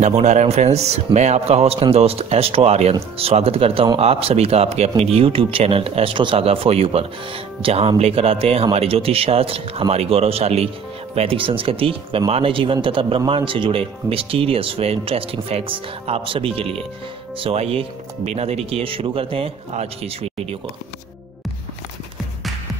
नमो Narayan friends, मैं आपका host and दोस्त एस्ट्रो आर्यन स्वागत करता हूं आप सभी का आपके अपनी YouTube channel astro saga for you पर, जहां हम लेकर आते हैं हमारे ज्योतिष शास्त्र, हमारी गौरवशाली वैदिक संस्कृति व मानव जीवन तथा ब्रह्मांड से जुड़े मिस्टीरियस व इंटरेस्टिंग फैक्ट्स आप सभी के लिए। सो आइए बिना देरी किए शुरू करते हैं आज की इस वीडियो को।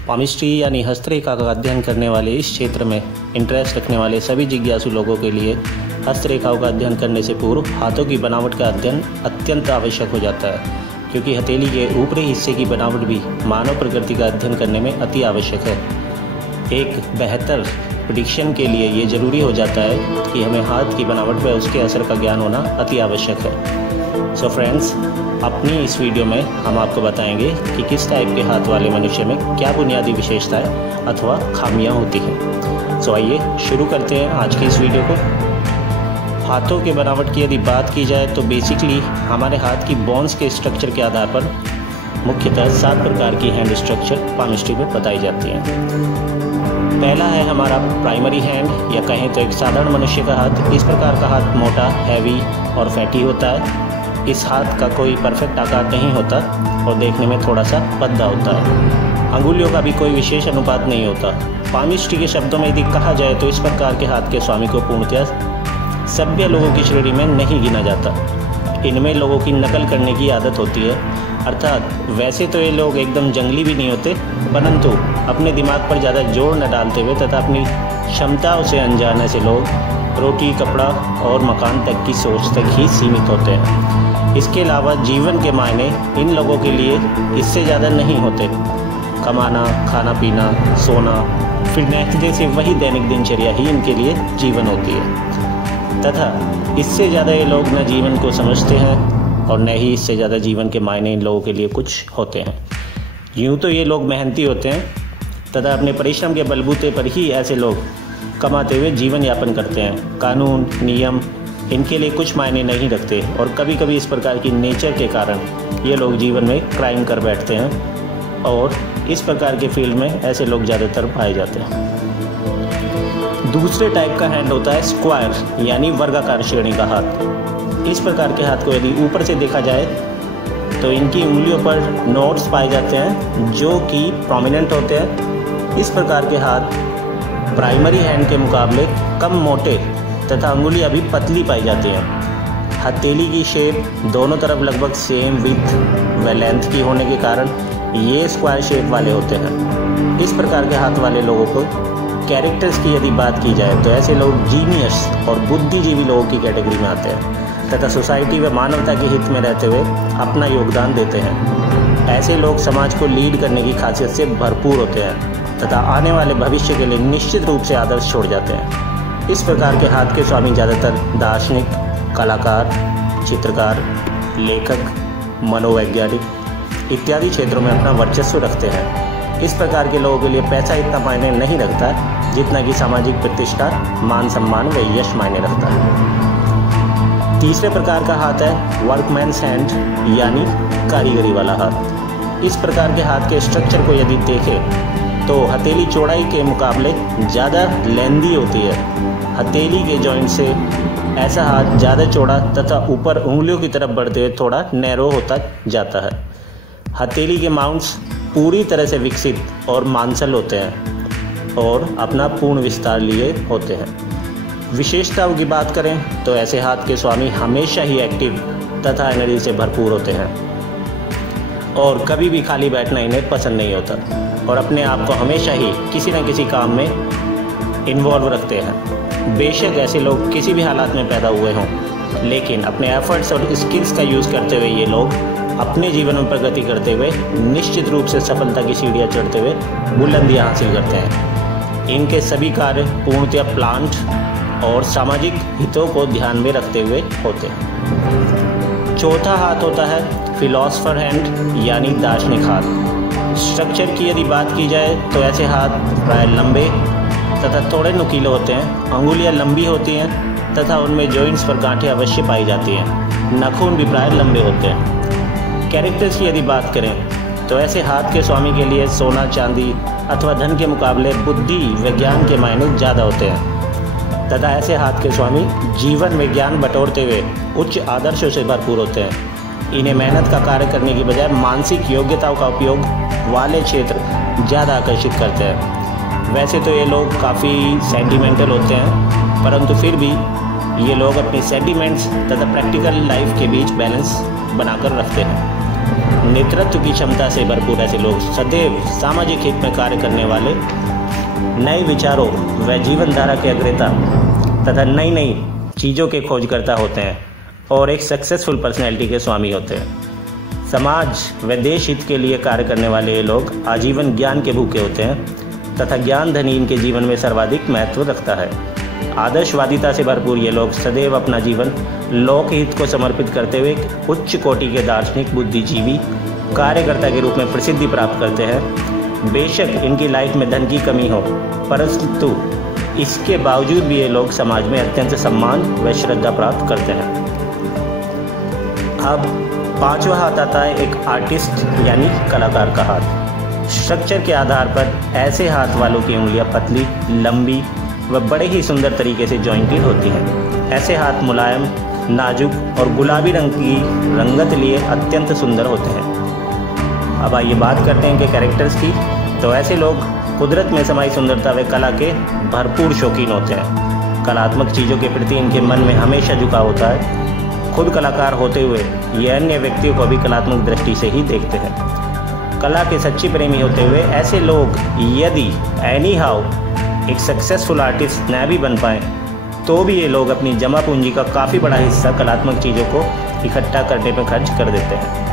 पामिस्ट्री यानी हस्तरेखा का अध्ययन करने वाले इस क्षेत्र में इंटरेस्ट रखने वाले सभी जिज्ञासु लोगों के लिए हस्तरेखाओं का अध्ययन करने से पूर्व हाथों की बनावट का अध्ययन अत्यंत आवश्यक हो जाता है, क्योंकि हथेली के ऊपरी हिस्से की बनावट भी मानव प्रकृति का अध्ययन करने में अति आवश्यक है। एक बेहतर प्रेडिक्शन के लिए ये जरूरी हो जाता है कि हमें हाथ की बनावट व उसके असर का ज्ञान होना अति आवश्यक है। सो फ्रेंड्स, अपनी इस वीडियो में हम आपको बताएंगे कि किस टाइप के हाथ वाले मनुष्य में क्या बुनियादी विशेषताएं अथवा खामियां होती हैं। सो आइए शुरू करते हैं आज की इस वीडियो को। हाथों के बनावट की यदि बात की जाए तो बेसिकली हमारे हाथ की बोन्स के स्ट्रक्चर के आधार पर मुख्यतः 7 प्रकार की हैंड स्ट्रक्चर पामिस्ट्री में बताई जाती हैं। पहला है हमारा प्राइमरी हैंड, या कहें तो एक साधारण मनुष्य का हाथ। इस प्रकार का हाथ मोटा, हैवी और फैटी होता है। इस हाथ का कोई परफेक्ट आकार नहीं होता और देखने में थोड़ा सा पतला होता है। अंगुलियों का भी कोई विशेष अनुपात नहीं होता। पामिस्ट्री के शब्दों में यदि कहा जाए तो इस प्रकार के हाथ के स्वामी को पूर्णतः सभ्य लोगों की श्रेणी में नहीं गिना जाता। इनमें लोगों की नकल करने की आदत होती है, अर्थात वैसे तो ये लोग एकदम जंगली भी नहीं होते, परंतु अपने दिमाग पर ज़्यादा जोर न डालते हुए तथा अपनी क्षमताओं से अनजान ऐसे लोग रोटी, कपड़ा और मकान तक की सोच तक ही सीमित होते हैं। इसके अलावा जीवन के मायने इन लोगों के लिए इससे ज़्यादा नहीं होते। कमाना, खाना पीना, सोना, फिटनेस जैसे वही दैनिक दिनचर्या ही इनके लिए जीवन होती है, तथा इससे ज़्यादा ये लोग न जीवन को समझते हैं और न ही इससे ज़्यादा जीवन के मायने इन लोगों के लिए कुछ होते हैं। यूँ तो ये लोग मेहनती होते हैं तथा अपने परिश्रम के बलबूते पर ही ऐसे लोग कमाते हुए जीवन यापन करते हैं। कानून, नियम इनके लिए कुछ मायने नहीं रखते और कभी कभी इस प्रकार की नेचर के कारण ये लोग जीवन में क्राइम कर बैठते हैं और इस प्रकार के फील्ड में ऐसे लोग ज़्यादातर पाए जाते हैं। दूसरे टाइप का हैंड होता है स्क्वायर, यानी वर्गाकार श्रेणी का हाथ। इस प्रकार के हाथ को यदि ऊपर से देखा जाए तो इनकी उंगलियों पर नोट्स पाए जाते हैं जो कि प्रोमिनेंट होते हैं। इस प्रकार के हाथ प्राइमरी हैंड के मुकाबले कम मोटे तथा अंगुलियां भी पतली पाई जाती हैं। हथेली की शेप दोनों तरफ लगभग सेम विड्थ व लेंथ की होने के कारण ये स्क्वायर शेप वाले होते हैं। इस प्रकार के हाथ वाले लोगों को कैरेक्टर्स की यदि बात की जाए तो ऐसे लोग जीनियस और बुद्धिजीवी लोगों की कैटेगरी में आते हैं तथा सोसाइटी व मानवता के हित में रहते हुए अपना योगदान देते हैं। ऐसे लोग समाज को लीड करने की खासियत से भरपूर होते हैं तथा आने वाले भविष्य के लिए निश्चित रूप से आदर्श छोड़ जाते हैं। इस प्रकार के हाथ के स्वामी ज़्यादातर दार्शनिक, कलाकार, चित्रकार, लेखक, मनोवैज्ञानिक इत्यादि क्षेत्रों में अपना वर्चस्व रखते हैं। इस प्रकार के लोगों के लिए पैसा इतना मायने नहीं रखता जितना कि सामाजिक प्रतिष्ठा, मान सम्मान व यश मायने रखता है। तीसरे प्रकार का हाथ है वर्कमैन्स हैंड, यानी कारीगरी वाला हाथ। इस प्रकार के हाथ के स्ट्रक्चर को यदि देखें तो हथेली चौड़ाई के मुकाबले ज़्यादा लेंदी होती है। हथेली के जॉइंट से ऐसा हाथ ज़्यादा चौड़ा तथा ऊपर उंगलियों की तरफ बढ़ते हुए थोड़ा नैरो होता जाता है। हथेली के माउंट्स पूरी तरह से विकसित और मांसल होते हैं और अपना पूर्ण विस्तार लिए होते हैं। विशेषताओं की बात करें तो ऐसे हाथ के स्वामी हमेशा ही एक्टिव तथा एनर्जी से भरपूर होते हैं और कभी भी खाली बैठना इन्हें पसंद नहीं होता और अपने आप को हमेशा ही किसी न किसी काम में इन्वॉल्व रखते हैं। बेशक ऐसे लोग किसी भी हालात में पैदा हुए हों, लेकिन अपने एफर्ट्स और स्किल्स का यूज़ करते हुए ये लोग अपने जीवन में प्रगति करते हुए निश्चित रूप से सफलता की सीढ़ियाँ चढ़ते हुए बुलंदियाँ हासिल करते हैं। इनके सभी कार्य पूर्णतः प्लांट और सामाजिक हितों को ध्यान में रखते हुए होते हैं। चौथा हाथ होता है फिलोसफर हैंड, यानी दार्शनिक हाथ। स्ट्रक्चर की यदि बात की जाए तो ऐसे हाथ प्राय लंबे तथा थोड़े नुकीले होते हैं। अंगुलियां लंबी होती हैं तथा उनमें जॉइंट्स पर गांठें अवश्य पाई जाती हैं। नाखून भी प्राय लंबे होते हैं। कैरेक्टर्स की यदि बात करें तो ऐसे हाथ के स्वामी के लिए सोना, चांदी अथवा धन के मुकाबले बुद्धि व ज्ञान के मायने ज़्यादा होते हैं। तथा ऐसे हाथ के स्वामी जीवन में ज्ञान बटोरते हुए उच्च आदर्शों से भरपूर होते हैं। इन्हें मेहनत का कार्य करने की बजाय मानसिक योग्यताओं का उपयोग वाले क्षेत्र ज़्यादा आकर्षित करते हैं। वैसे तो ये लोग काफ़ी सेंटिमेंटल होते हैं, परंतु फिर भी ये लोग अपनी सेंटिमेंट्स तथा प्रैक्टिकल लाइफ के बीच बैलेंस बनाकर रखते हैं। नेतृत्व की क्षमता से भरपूर ऐसे लोग सदैव सामाजिक हित में कार्य करने वाले, नए विचारों व जीवन धारा के अग्रता तथा नई नई चीज़ों के खोजकर्ता होते हैं और एक सक्सेसफुल पर्सनैलिटी के स्वामी होते हैं। समाज व देश हित के लिए कार्य करने वाले ये लोग आजीवन ज्ञान के भूखे होते हैं तथा ज्ञान धन ही इनके जीवन में सर्वाधिक महत्व रखता है। आदर्शवादिता से भरपूर ये लोग सदैव अपना जीवन लोक हित को समर्पित करते हुए एक उच्च कोटि के दार्शनिक, बुद्धिजीवी, कार्यकर्ता के रूप में प्रसिद्धि प्राप्त करते हैं। बेशक इनकी लाइफ में धन की कमी हो, परंतु इसके बावजूद भी ये लोग समाज में अत्यंत सम्मान व श्रद्धा प्राप्त करते हैं। अब पांचवा हाथ आता है एक आर्टिस्ट यानी कलाकार का हाथ। स्ट्रक्चर के आधार पर ऐसे हाथ वालों की उंगलियां पतली, लंबी व बड़े ही सुंदर तरीके से जॉइंटेड होती हैं। ऐसे हाथ मुलायम, नाजुक और गुलाबी रंग की रंगत लिए अत्यंत सुंदर होते हैं। अब आइए बात करते हैं इनके कैरेक्टर्स की। तो ऐसे लोग कुदरत में समाई सुंदरता व कला के भरपूर शौकीन होते हैं। कलात्मक चीज़ों के प्रति इनके मन में हमेशा झुकाव होता है। खुद कलाकार होते हुए ये अन्य व्यक्तियों को भी कलात्मक दृष्टि से ही देखते हैं। कला के सच्चे प्रेमी होते हुए ऐसे लोग यदि एनी हाउ एक सक्सेसफुल आर्टिस्ट न भी बन पाए तो भी ये लोग अपनी जमा पूंजी का काफ़ी बड़ा हिस्सा कलात्मक चीज़ों को इकट्ठा करने पर खर्च कर देते हैं।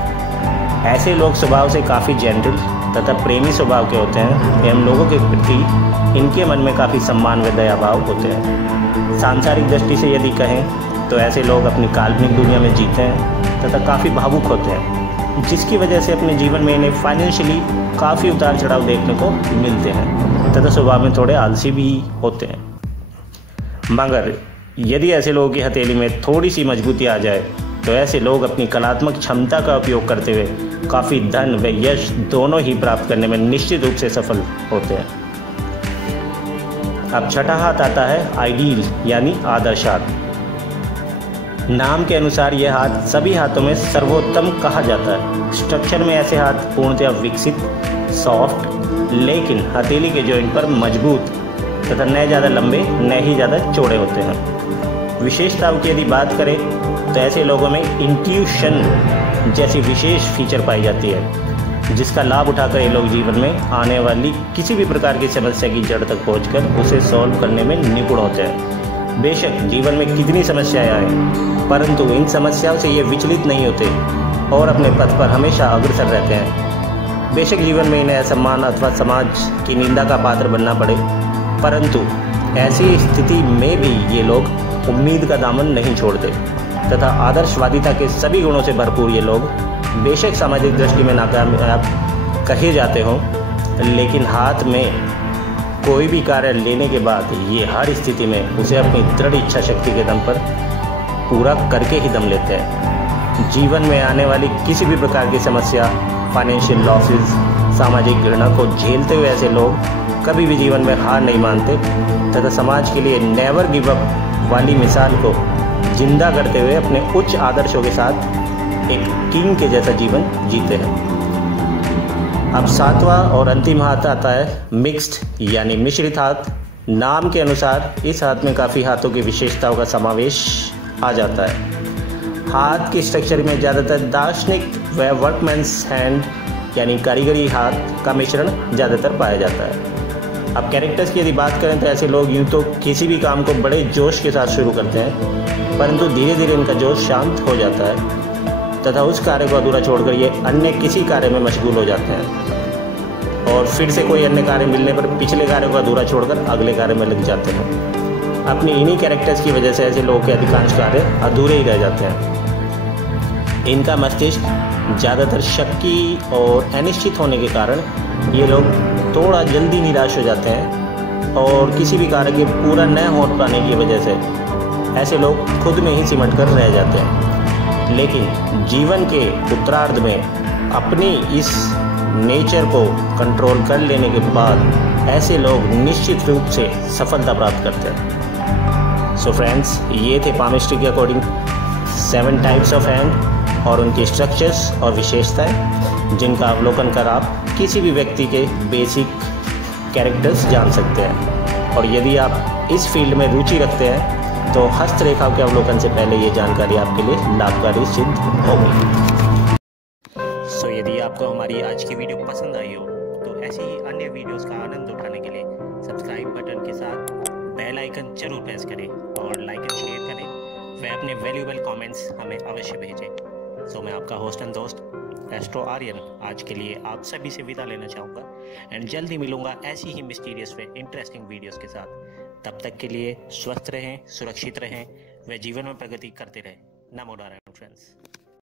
ऐसे लोग स्वभाव से काफ़ी जेंटल तथा प्रेमी स्वभाव के होते हैं एवं लोगों के प्रति इनके मन में काफ़ी सम्मान व दया भाव होते हैं। सांसारिक दृष्टि से यदि कहें तो ऐसे लोग अपनी काल्पनिक दुनिया में जीते हैं तथा काफ़ी भावुक होते हैं, जिसकी वजह से अपने जीवन में इन्हें फाइनेंशियली काफ़ी उतार चढ़ाव देखने को मिलते हैं तथा स्वभाव में थोड़े आलसी भी होते हैं। मगर यदि ऐसे लोगों की हथेली में थोड़ी सी मजबूती आ जाए तो ऐसे लोग अपनी कलात्मक क्षमता का उपयोग करते हुए काफ़ी धन व यश दोनों ही प्राप्त करने में निश्चित रूप से सफल होते हैं। अब छठा हाथ आता है आइडियल यानी आदर्श हाथ। नाम के अनुसार यह हाथ सभी हाथों में सर्वोत्तम कहा जाता है। स्ट्रक्चर में ऐसे हाथ पूर्णतः विकसित, सॉफ्ट, लेकिन हथेली के जॉइंट पर मजबूत तथा न ज़्यादा लंबे न ही ज़्यादा चौड़े होते हैं। विशेषताओं की यदि बात करें तो ऐसे लोगों में इंट्यूशन जैसी विशेष फीचर पाई जाती है, जिसका लाभ उठाकर ये लोग जीवन में आने वाली किसी भी प्रकार की समस्या की जड़ तक पहुंचकर उसे सॉल्व करने में निपुण होते हैं। बेशक जीवन में कितनी समस्याएं आए, परंतु इन समस्याओं से ये विचलित नहीं होते और अपने पथ पर हमेशा अग्रसर रहते हैं। बेशक जीवन में इन्हें असम्मान अथवा समाज की निंदा का पात्र बनना पड़े, परंतु ऐसी स्थिति में भी ये लोग उम्मीद का दामन नहीं छोड़ते तथा आदर्शवादिता के सभी गुणों से भरपूर ये लोग बेशक सामाजिक दृष्टि में नाकामयाब कहे जाते हों, लेकिन हाथ में कोई भी कार्य लेने के बाद ये हर स्थिति में उसे अपनी दृढ़ इच्छा शक्ति के दम पर पूरा करके ही दम लेते हैं। जीवन में आने वाली किसी भी प्रकार की समस्या, फाइनेंशियल लॉसेस, सामाजिक घृणा को झेलते हुए ऐसे लोग कभी भी जीवन में हार नहीं मानते तथा समाज के लिए नेवर गिव अप वाली मिसाल को जिंदा करते हुए अपने उच्च आदर्शों के साथ एक किंग के जैसा जीवन जीते हैं। अब सातवां और अंतिम हाथ आता है मिक्स्ड यानी मिश्रित हाथ। नाम के अनुसार इस हाथ में काफ़ी हाथों की विशेषताओं का समावेश आ जाता है। हाथ की स्ट्रक्चर में ज़्यादातर दार्शनिक व वर्कमैन्स हैंड यानी कारीगरी हाथ का मिश्रण ज़्यादातर पाया जाता है। अब कैरेक्टर्स की यदि बात करें तो ऐसे लोग यूँ तो किसी भी काम को बड़े जोश के साथ शुरू करते हैं, परंतु धीरे धीरे इनका जोश शांत हो जाता है तथा उस कार्य को अधूरा छोड़कर ये अन्य किसी कार्य में मशगूल हो जाते हैं और फिर से कोई अन्य कार्य मिलने पर पिछले कार्य को अधूरा छोड़कर अगले कार्य में लग जाते हैं। अपनी इन्हीं कैरेक्टर्स की वजह से ऐसे लोगों के अधिकांश कार्य अधूरे ही रह जाते हैं। इनका मस्तिष्क ज़्यादातर शक्की और अनिश्चित होने के कारण ये लोग थोड़ा जल्दी निराश हो जाते हैं और किसी भी कार्य के पूरा न हो पाने की वजह से ऐसे लोग खुद में ही सिमट कर रह जाते हैं। लेकिन जीवन के उत्तरार्ध में अपनी इस नेचर को कंट्रोल कर लेने के बाद ऐसे लोग निश्चित रूप से सफलता प्राप्त करते हैं। सो फ्रेंड्स, ये थे पामिस्ट्री के अकॉर्डिंग 7 टाइप्स ऑफ हैंड और उनकी स्ट्रक्चर्स और विशेषताएं, जिनका अवलोकन कर आप किसी भी व्यक्ति के बेसिक कैरेक्टर्स जान सकते हैं। और यदि आप इस फील्ड में रुचि रखते हैं तो हस्तरेखाओं के अवलोकन से पहले ये जानकारी आपके लिए लाभकारी सिद्ध होगी। सो यदि आपको हमारी आज की वीडियो पसंद आई हो तो ऐसी ही अन्य वीडियोस का आनंद उठाने के लिए सब्सक्राइब बटन के साथ बेल आइकन जरूर प्रेस करें और लाइक एंड शेयर करें। वे अपने वैल्यूएबल कमेंट्स हमें अवश्य भेजें। सो मैं आपका होस्ट एंड दोस्त एस्ट्रो आर्यन आज के लिए आप सभी से विदा लेना चाहूँगा एंड जल्दी मिलूंगा ऐसी ही मिस्टीरियस व इंटरेस्टिंग वीडियोस के साथ। तब तक के लिए स्वस्थ रहें, सुरक्षित रहें व जीवन में प्रगति करते रहें। नमो नारायण फ्रेंड्स।